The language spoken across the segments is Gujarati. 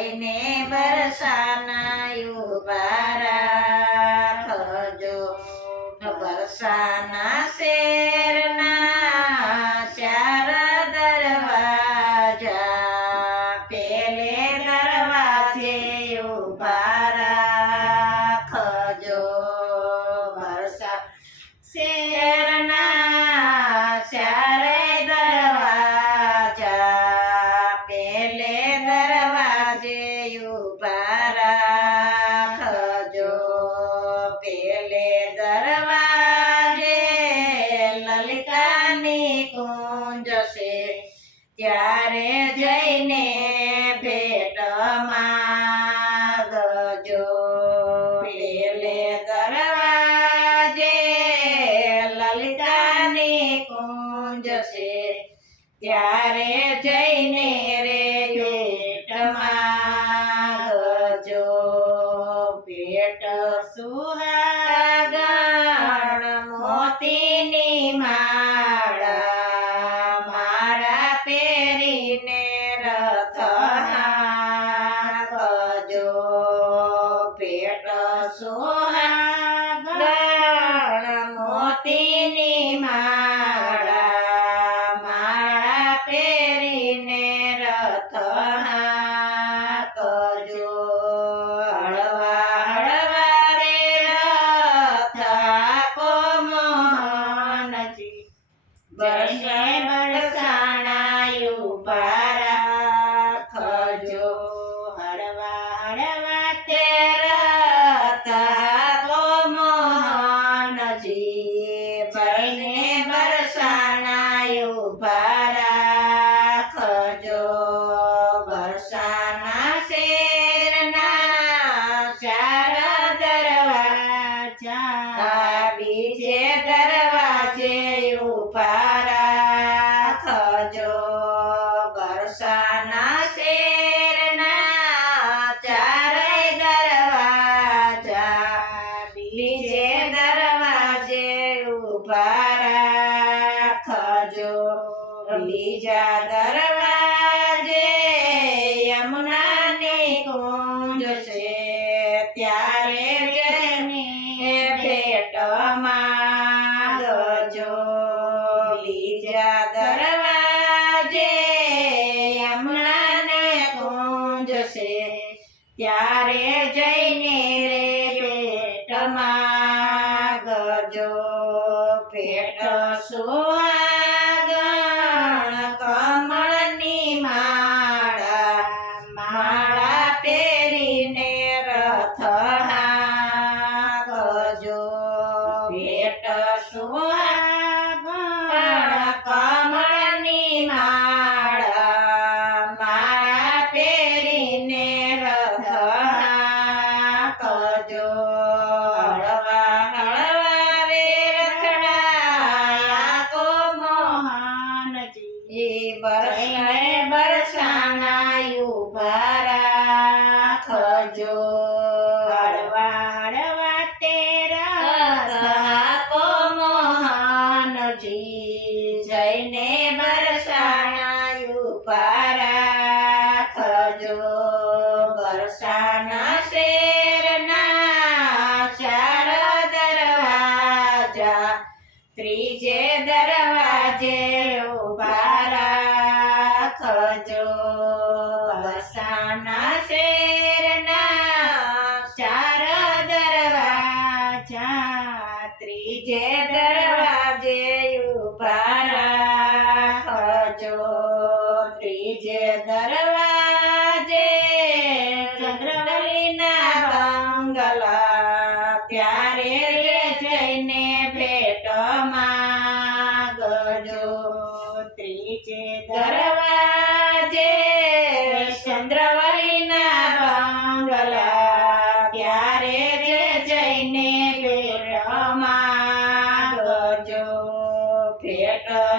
લઈને બરસાના યુ બારા પેટ સુહાગણ મોતીની માળ મારા પેરીને રથના જો પેટ સુહા રાખજો બીજા દરવાજા Adiós.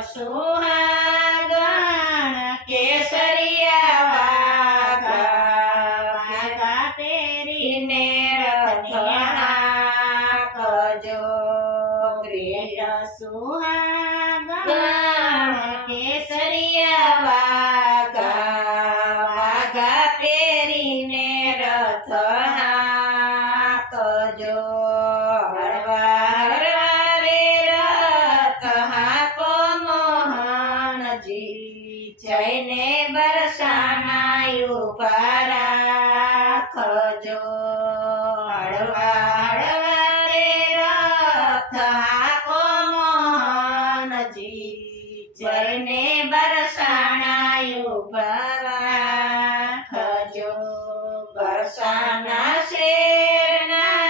સુહાગણ કેસરિયા વાગા તેરીને રથના કજો ગ્રીણ સુહાગણ કેસરિયા વાગા વાગા રથ રથના કજો જયને બરસાણાયો ભરા ખજો બરસાના શેરના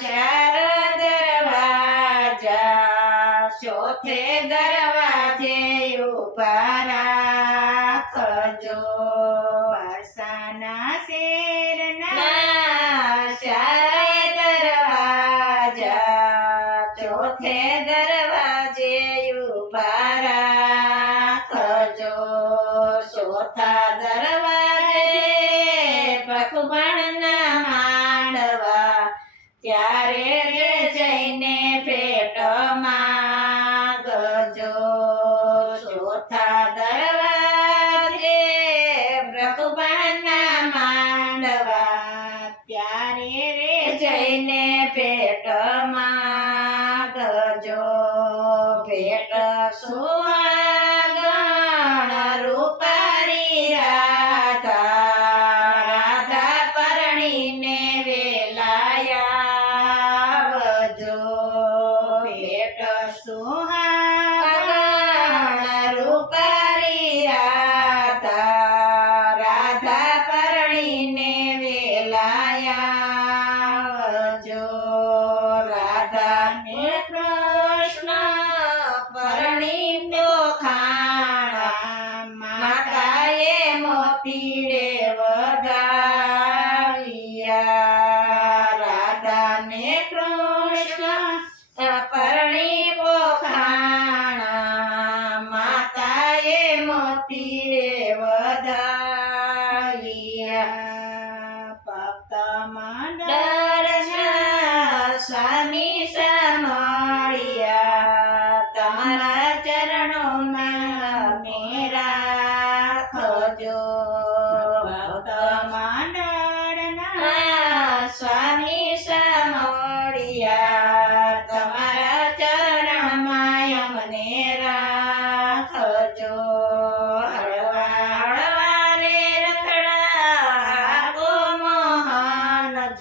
ચાર દરવાજા ચોથે દરવાજે ઊભા રાખજો പീഡേ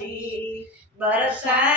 વરસાદી